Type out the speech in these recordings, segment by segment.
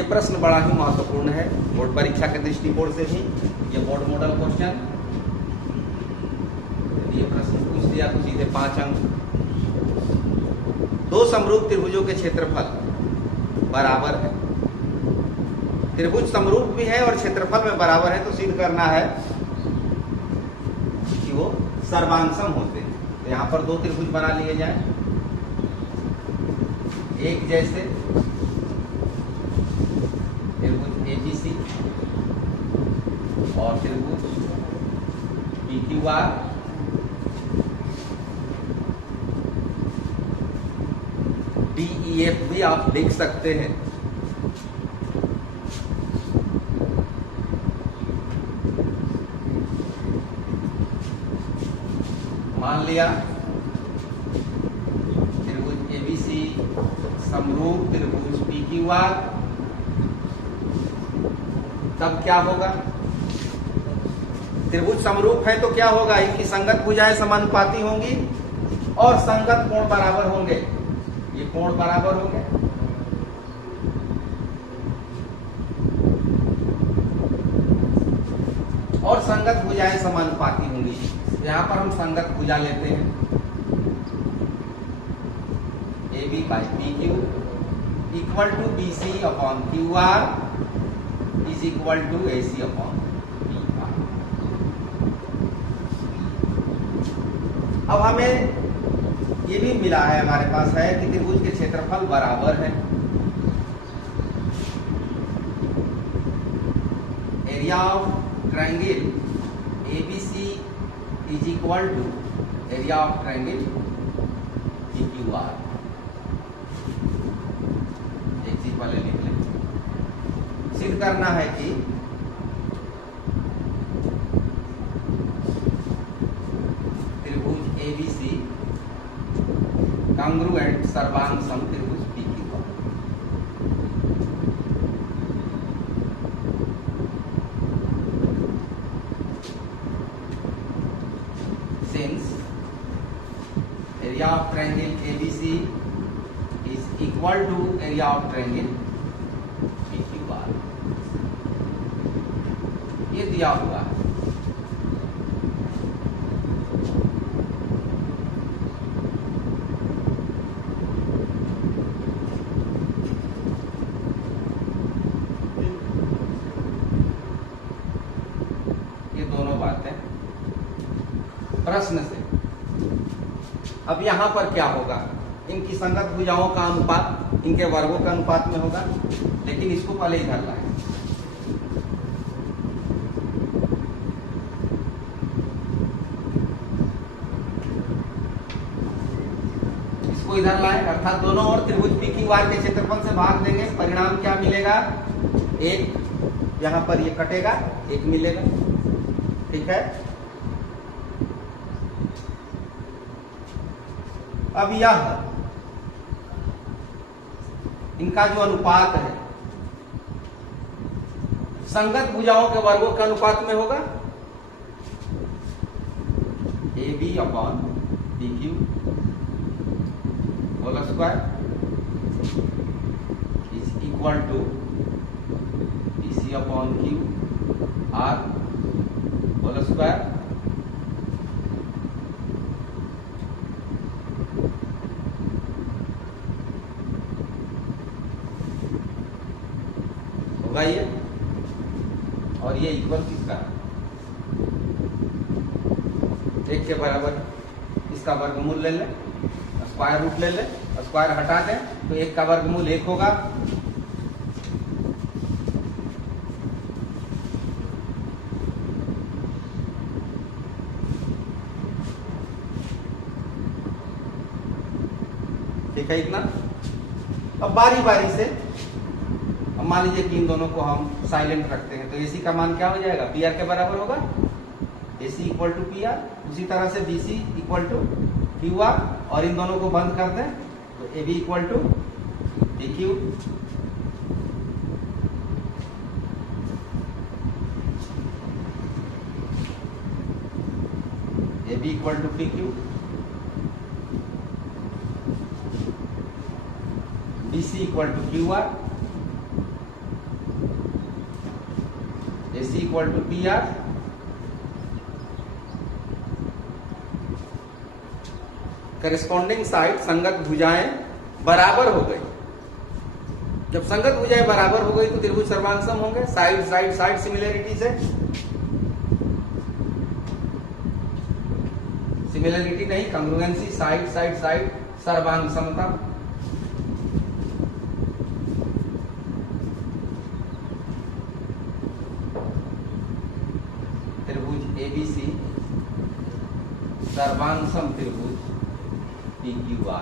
ये प्रश्न बड़ा ही महत्वपूर्ण है बोर्ड परीक्षा के दृष्टिकोण से भी। ये बोर्ड मॉडल क्वेश्चन, ये प्रश्न पूछ दिया तो सीधे 5 अंक। दो समरूप त्रिभुजों के क्षेत्रफल बराबर है। त्रिभुज समरूप भी है और क्षेत्रफल में बराबर है, तो सिद्ध करना है कि वो सर्वांगसम होते हैं। तो यहाँ पर दो त्रिभुज बना लिए जाए एक जैसे, त्रिभुज एबीसी और त्रिभुज पीक्यूआर। डीईएफ भी आप लिख सकते हैं। मान लिया त्रिभुज एबीसी समरूप त्रिभुज पीक्यूआर, तब क्या होगा? त्रिभुज समरूप है तो क्या होगा? इनकी संगत भुजाएं समानुपाती होंगी और संगत कोण बराबर होंगे। ये कोण बराबर होंगे। और संगत भुजाएं समानुपाती होंगी। यहां पर हम संगत भुजा लेते हैं AB by PQ equal to BC upon QR is equal to AC upon PR। अब हमें ये भी मिला है, हमारे पास है कि त्रिभुज के क्षेत्रफल बराबर है। Area of triangle ABC is equal to area of triangle PQR। एक चीज वाले लिख लें। सिद्ध करना है कि त्रिभुज ABC कांग्रुएंट सर्वांगसम त्रिभुज PQR। Since area of triangle ABC is equal to area of triangle PQR, ये दिया हुआ है। ये दोनों बातें प्रश्न से। अब यहां पर क्या होगा? इनकी संगत भुजाओं का अनुपात इनके वर्गों के अनुपात में होगा, लेकिन इसको पहले इधर लाए। इसको इधर लाए, अर्थात दोनों ओर त्रिभुज PQR के क्षेत्रफल से भाग देंगे। परिणाम क्या मिलेगा? एक, यहां पर ये कटेगा, एक मिलेगा। ठीक है। अब यह इनका जो अनुपात है संगत भुजाओं के वर्गों के अनुपात में होगा। AB upon PQ whole square is equal to BC upon QR whole square. होगा ये, और ये इक्वल किसका? एक के बराबर इसका वर्गमूल ले लें, स्क्वायर रूट ले लें, स्क्वायर हटा दें तो एक का वर्गमूल 1 होगा। ठीक है इतना। अब बारी बारी से अब मान लीजिए कि इन दोनों को हम साइलेंट रखते हैं, तो AC का मान क्या हो जाएगा? PR के बराबर होगा। AC equal to PR। उसी तरह से BC इक्वल टू QR, और इन दोनों को बंद कर दें तो AB equal to PQ। AB equal to PQ, BC equal to QR, equal to P R. Corresponding side संगत भुजाएं बराबर हो गई। जब संगत भुजाएं बराबर हो गई तो त्रिभुज सर्वांग सम होंगे। साइड साइड साइड सिमिलरिटी से, सिमिलरिटी नहीं, कंग्रुएंसी, साइड साइड साइड, सर्वांग समता। त्रिभुज एबीसी सर्वांग सम त्रिभुज PQR।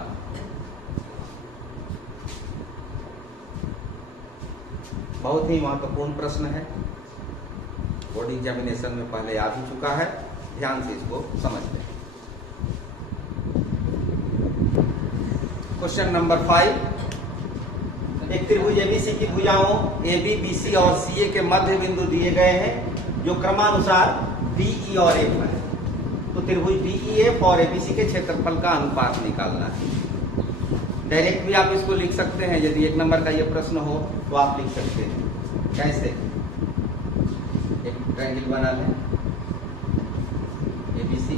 बहुत ही महत्वपूर्ण प्रश्न है, बोर्ड एग्जामिनेशन में पहले आ भी चुका है, ध्यान से इसको समझ लें। क्वेश्चन नंबर 5, एक त्रिभुज एबीसी की भुजाओं AB, BC और CA के मध्य बिंदु दिए गए हैं जो क्रमानुसार DE और F है। तो त्रिभुज DEF और ABC के क्षेत्रफल का अनुपात निकालना है। डायरेक्ट भी आप इसको लिख सकते हैं, यदि 1 नंबर का यह प्रश्न हो तो आप लिख सकते हैं। कैसे? एक ट्रायंगल बना लें ABC,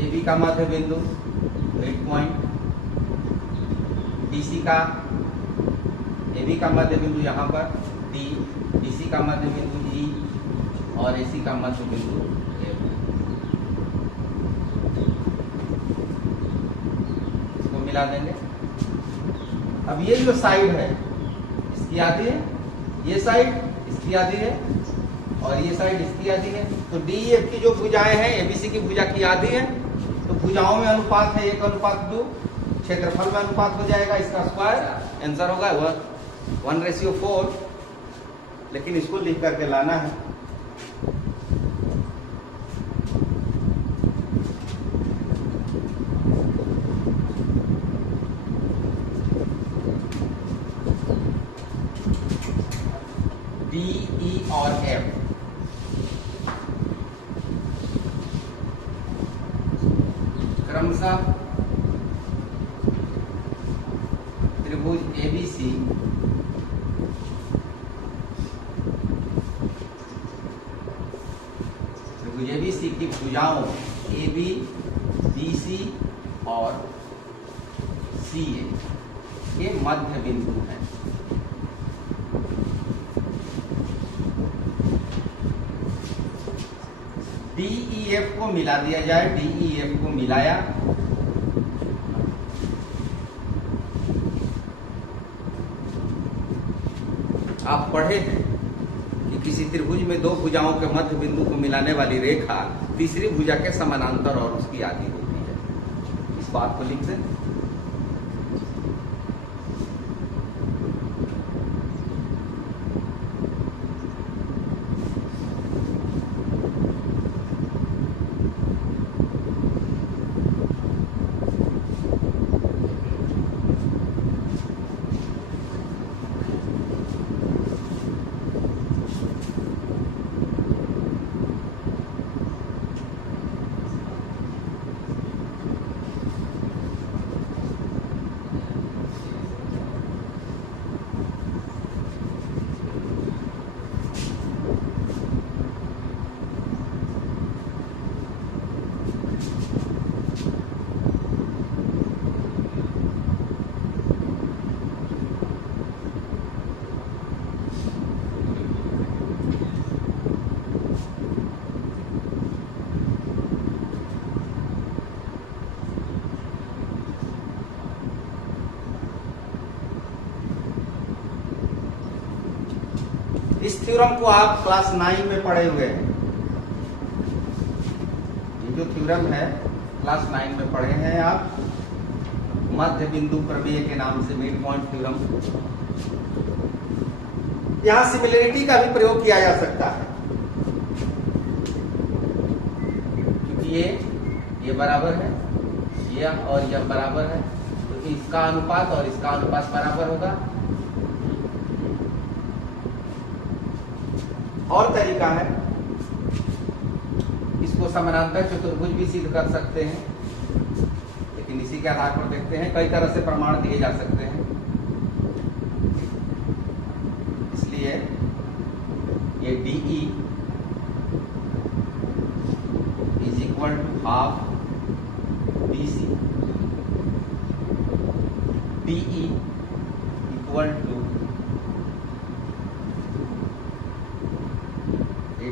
AB का मध्य बिंदु मिड पॉइंट, BC का, AB का मध्य बिंदु यहाँ पर D, BC का मध्य बिंदु E और AC का मध्य बिंदु F। इसको मिला देंगे। अब ये जो साइड है इसकी आधी है, ये साइड इसकी आधी है और ये साइड इसकी आधी है। तो DEF की जो भुजाएं हैं ABC की भुजा की आधी है, तो भुजाओं में अनुपात है 1:2, क्षेत्रफल में अनुपात हो जाएगा इसका स्क्वायर, आंसर होगा 1:4। लेकिन इसको लिख करके लाना है। DE और F क्रमशः त्रिभुज ABC की भुजाओं AB, BC और CA के मध्य बिंदु हैं। DEF को मिला दिया जाए, DEF को मिलाया, आप पढ़े हैं कि किसी त्रिभुज में दो भुजाओं के मध्य बिंदु को मिलाने वाली रेखा तीसरी भुजा के समानांतर और उसकी आधी होती है। इस बात को लिख दें। इस थ्योरम को आप क्लास 9 में पढ़े हुए हैं। ये जो थ्योरम है क्लास 9 में पढ़े हैं आप, मध्य बिंदु प्रमेय के नाम से, मिड पॉइंट थ्योरम। यहां सिमिलरिटी का भी प्रयोग किया जा सकता है, क्योंकि ये बराबर है, ये और यह बराबर है, तो इसका अनुपात और इसका अनुपात बराबर होगा। और तरीका है, इसको समानांतर चतुर्भुज भी सिद्ध कर सकते हैं, लेकिन इसी के आधार पर देखते हैं, कई तरह से प्रमाण दिए जा सकते हैं। इसलिए इसलिए ये DE is equal to half BC, DE equal to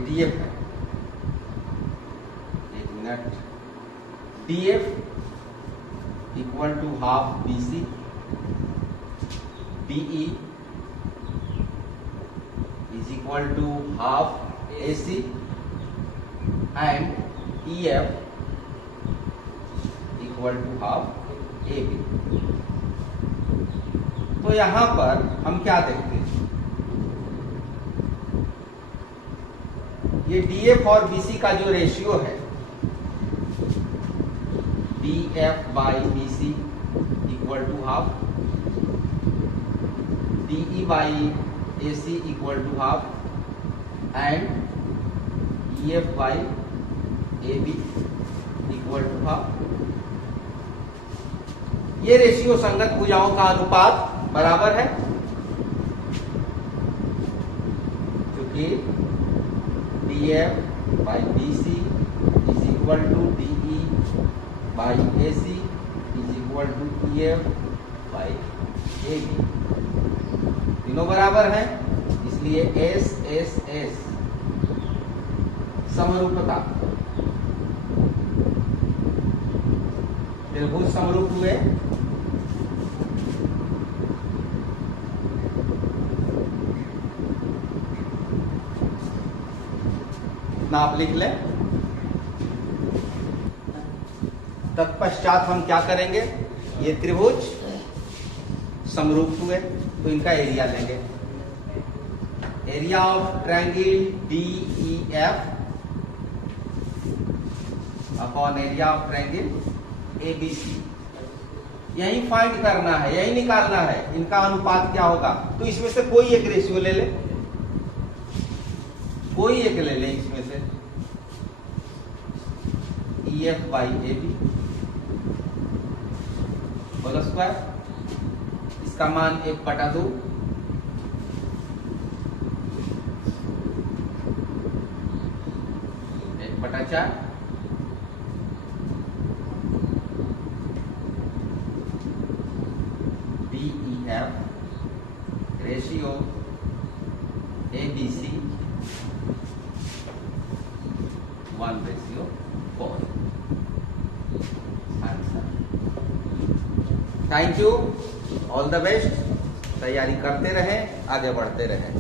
DF है, एक minute, DF equal to half BC, DE is equal to half AC and EF equal to half AB। तो यहां पर हम क्या देखते हैं, ये DF और BC का जो रेशियो है, DF by BC equal to half, DE by AC equal to half and EF by AB equal to half। ये रेशियो संगत भुजाओं का अनुपात बराबर है, क्योंकि DF by BC is equal to DE by AC is equal to EF by AB, तीनों बराबर हैं, इसलिए S S S समरूपता, त्रिभुज समरूप हुए। इतना आप लिख लें। तत्पश्चात हम क्या करेंगे, ये त्रिभुज समरूप हुए तो इनका एरिया लेंगे, area of triangle DEF upon area of triangle ABC। यही फाइंड करना है, यही निकालना है इनका अनुपात क्या होगा। तो इसमें से कोई एक रेशियो ले ले, कोई एक ले ले इसमें से, EF by AB होल स्क्वायर, इसका मान 1/2, बटा 4, DEF ratio ABC 1/4। Answer. Thank you, all the best, तैयारी करते रहें, आगे बढ़ते रहें।